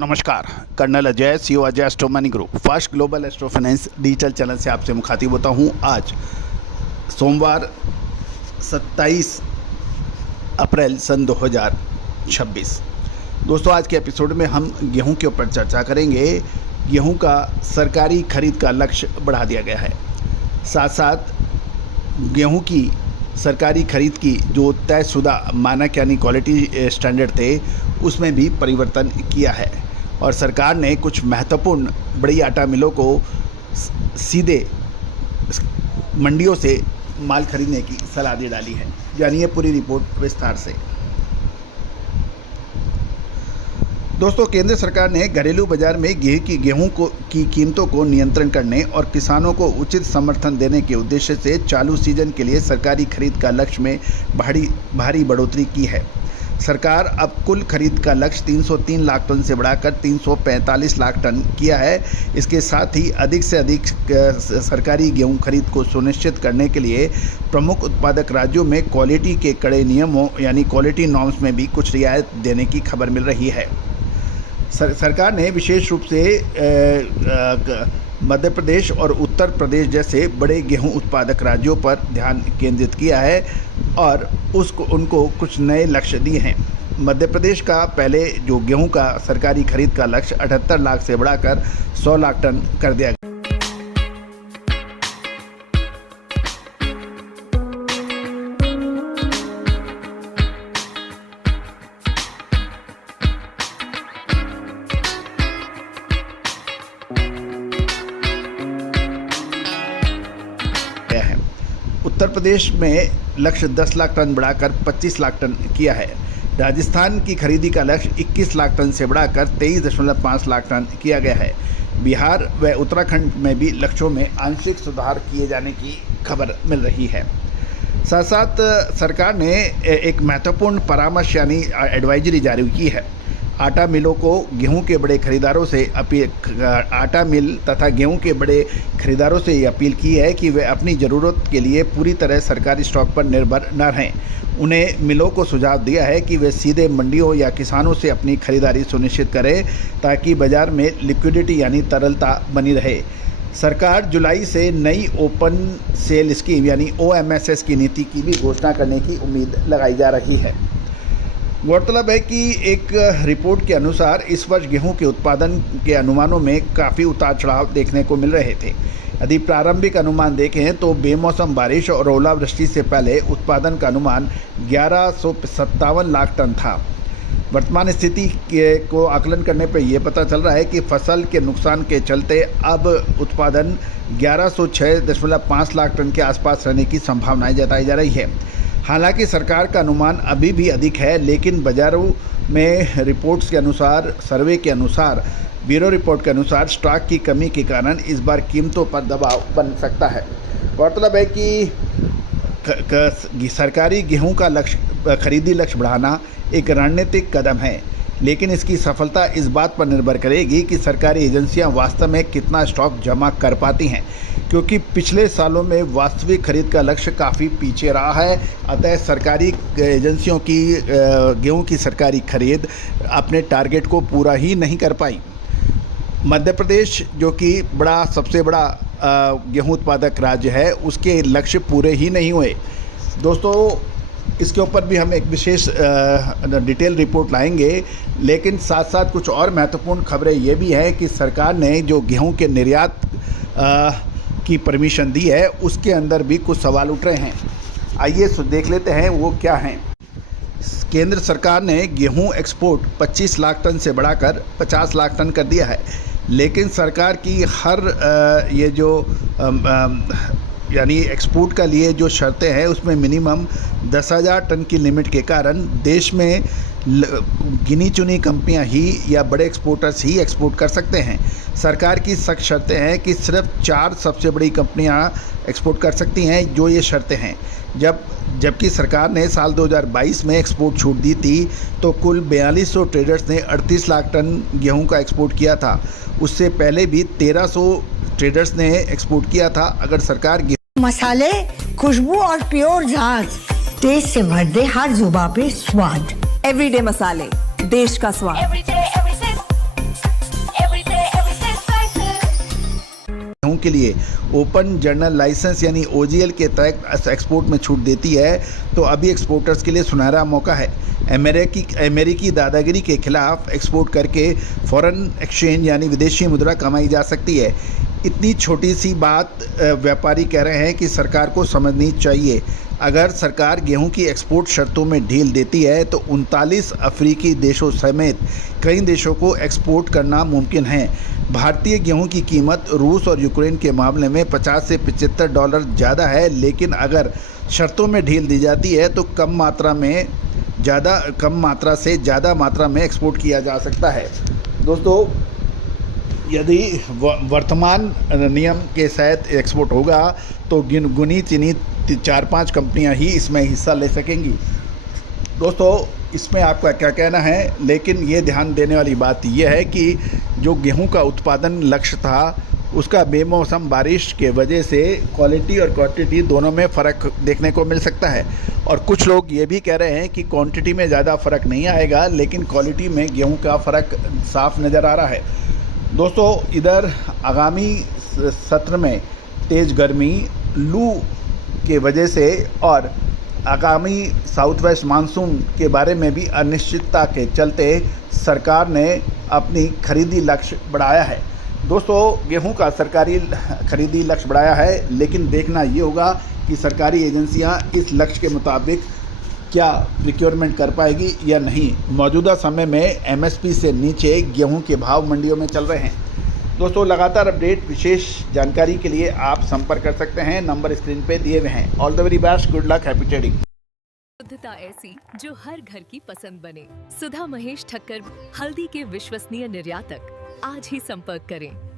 नमस्कार, colonel Ajay, CEO Ajay astro money group first global astro finance digital channel से आपसे मुखातिब होता हूं। आज सोमवार 27 अप्रैल सन 2026। दोस्तों, आज के एपिसोड में हम गेहूं के ऊपर चर्चा करेंगे। गेहूं का सरकारी खरीद का लक्ष्य बढ़ा दिया गया है। साथ साथ गेहूं की सरकारी खरीद की जो तयशुदा मानक यानी क्वालिटी स्टैंडर्ड थे उसमें भी परिवर्तन किया है और सरकार ने कुछ महत्वपूर्ण बड़ी आटा मिलों को सीधे मंडियों से माल खरीदने की सलाह दे डाली है। जानिए पूरी रिपोर्ट विस्तार से। दोस्तों, केंद्र सरकार ने घरेलू बाजार में गेहूं की कीमतों को नियंत्रण करने और किसानों को उचित समर्थन देने के उद्देश्य से चालू सीजन के लिए सरकारी खरीद का लक्ष्य में भारी बढ़ोतरी की है। सरकार अब कुल खरीद का लक्ष्य 303 लाख टन से बढ़ाकर 345 लाख टन किया है। इसके साथ ही अधिक से अधिक सरकारी गेहूं खरीद को सुनिश्चित करने के लिए प्रमुख उत्पादक राज्यों में क्वालिटी के कड़े नियमों यानी क्वालिटी नॉर्म्स में भी कुछ रियायत देने की खबर मिल रही है। सरकार ने विशेष रूप से मध्य प्रदेश और उत्तर प्रदेश जैसे बड़े गेहूं उत्पादक राज्यों पर ध्यान केंद्रित किया है और उनको कुछ नए लक्ष्य दिए हैं। मध्य प्रदेश का पहले जो गेहूं का सरकारी खरीद का लक्ष्य 78 लाख से बढ़ाकर 100 लाख टन कर दिया गया है। उत्तर प्रदेश में लक्ष्य 10 लाख टन बढ़ाकर 25 लाख टन किया है। राजस्थान की खरीदी का लक्ष्य 21 लाख टन से बढ़ाकर 23.5 लाख टन किया गया है। बिहार व उत्तराखंड में भी लक्ष्यों में आंशिक सुधार किए जाने की खबर मिल रही है। साथ साथ सरकार ने एक महत्वपूर्ण परामर्श यानी एडवाइजरी जारी की है। आटा मिलों को गेहूं के बड़े खरीदारों से आटा मिल तथा गेहूं के बड़े खरीदारों से ये अपील की है कि वे अपनी ज़रूरत के लिए पूरी तरह सरकारी स्टॉक पर निर्भर न रहें। उन्हें मिलों को सुझाव दिया है कि वे सीधे मंडियों या किसानों से अपनी खरीदारी सुनिश्चित करें ताकि बाजार में लिक्विडिटी यानी तरलता बनी रहे। सरकार जुलाई से नई ओपन सेल स्कीम यानी OMSS की नीति की भी घोषणा करने की उम्मीद लगाई जा रही है। गौरतलब है कि एक रिपोर्ट के अनुसार इस वर्ष गेहूं के उत्पादन के अनुमानों में काफ़ी उतार चढ़ाव देखने को मिल रहे थे। यदि प्रारंभिक अनुमान देखें तो बेमौसम बारिश और ओलावृष्टि से पहले उत्पादन का अनुमान 1157 लाख टन था। वर्तमान स्थिति को आकलन करने पर यह पता चल रहा है कि फसल के नुकसान के चलते अब उत्पादन 1106.5 लाख टन के आसपास रहने की संभावनाएं जताई जा रही है। हालांकि सरकार का अनुमान अभी भी अधिक है, लेकिन बाजारों में रिपोर्ट्स के अनुसार, सर्वे के अनुसार, ब्यूरो रिपोर्ट के अनुसार स्टॉक की कमी के कारण इस बार कीमतों पर दबाव बन सकता है। गौरतलब है कि सरकारी गेहूं का खरीदी लक्ष्य बढ़ाना एक रणनीतिक कदम है, लेकिन इसकी सफलता इस बात पर निर्भर करेगी कि सरकारी एजेंसियां वास्तव में कितना स्टॉक जमा कर पाती हैं, क्योंकि पिछले सालों में वास्तविक खरीद का लक्ष्य काफ़ी पीछे रहा है। अतः सरकारी एजेंसियों की गेहूं की सरकारी खरीद अपने टारगेट को पूरा ही नहीं कर पाई। मध्य प्रदेश जो कि सबसे बड़ा गेहूं उत्पादक राज्य है, उसके लक्ष्य पूरे ही नहीं हुए। दोस्तों, इसके ऊपर भी हम एक विशेष डिटेल रिपोर्ट लाएंगे, लेकिन साथ साथ कुछ और महत्वपूर्ण खबरें ये भी हैं कि सरकार ने जो गेहूं के निर्यात की परमिशन दी है उसके अंदर भी कुछ सवाल उठ रहे हैं। आइए देख लेते हैं वो क्या हैं। केंद्र सरकार ने गेहूं एक्सपोर्ट 25 लाख टन से बढ़ाकर 50 लाख टन कर दिया है, लेकिन सरकार की हर ये जो यानी एक्सपोर्ट का लिए जो शर्तें हैं उसमें मिनिमम 10,000 टन की लिमिट के कारण देश में गिनी चुनी कंपनियां ही या बड़े एक्सपोर्टर्स ही एक्सपोर्ट कर सकते हैं। सरकार की सख्त शर्तें हैं कि सिर्फ 4 सबसे बड़ी कंपनियां एक्सपोर्ट कर सकती हैं, जो ये शर्तें हैं। जबकि सरकार ने साल 2022 में एक्सपोर्ट छूट दी थी तो कुल 4200 ट्रेडर्स ने 38 लाख टन गेहूं का एक्सपोर्ट किया था। उससे पहले भी 1300 ट्रेडर्स ने एक्सपोर्ट किया था। अगर सरकार मसाले, खुशबू और प्योर झाग टेस्ट से भर दे हर जुबां पे स्वाद। एवरीडे मसाले, देश का स्वाद। गेहूं के लिए ओपन जर्नल लाइसेंस यानी ओजीएल के तहत एक्सपोर्ट में छूट देती है तो अभी एक्सपोर्टर्स के लिए सुनहरा मौका है। अमेरिकी दादागिरी के खिलाफ एक्सपोर्ट करके फॉरेन एक्सचेंज यानी विदेशी मुद्रा कमाई जा सकती है। इतनी छोटी सी बात व्यापारी कह रहे हैं कि सरकार को समझनी चाहिए। अगर सरकार गेहूं की एक्सपोर्ट शर्तों में ढील देती है तो 39 अफ्रीकी देशों समेत कई देशों को एक्सपोर्ट करना मुमकिन है। भारतीय गेहूं की कीमत रूस और यूक्रेन के मामले में 50 से $75 ज़्यादा है, लेकिन अगर शर्तों में ढील दी जाती है तो कम मात्रा से ज़्यादा मात्रा में एक्सपोर्ट किया जा सकता है। दोस्तों, यदि वर्तमान नियम के तहत एक्सपोर्ट होगा तो गिनी चुनी 4-5 कंपनियां ही इसमें हिस्सा ले सकेंगी। दोस्तों, इसमें आपका क्या कहना है? लेकिन ये ध्यान देने वाली बात यह है कि जो गेहूं का उत्पादन लक्ष्य था उसका बेमौसम बारिश के वजह से क्वालिटी और क्वांटिटी दोनों में फ़र्क देखने को मिल सकता है। और कुछ लोग ये भी कह रहे हैं कि क्वांटिटी में ज़्यादा फ़र्क नहीं आएगा, लेकिन क्वालिटी में गेहूं का फ़र्क साफ नज़र आ रहा है। दोस्तों, इधर आगामी सत्र में तेज़ गर्मी, लू के वजह से और आगामी साउथ वेस्ट मानसून के बारे में भी अनिश्चितता के चलते सरकार ने अपनी खरीदी लक्ष्य बढ़ाया है। दोस्तों, गेहूं का सरकारी खरीदी लक्ष्य बढ़ाया है, लेकिन देखना ये होगा कि सरकारी एजेंसियां इस लक्ष्य के मुताबिक क्या रिक्वायरमेंट कर पाएगी या नहीं। मौजूदा समय में एमएसपी से नीचे गेहूं के भाव मंडियों में चल रहे हैं। दोस्तों, लगातार अपडेट विशेष जानकारी के लिए आप संपर्क कर सकते हैं, नंबर स्क्रीन पे दिए हुए हैं। All the very best, good luck, happy trading. शुद्धता ऐसी जो हर घर की पसंद बने। सुधा महेश ठक्कर, हल्दी के विश्वसनीय निर्यातक। आज ही संपर्क करें।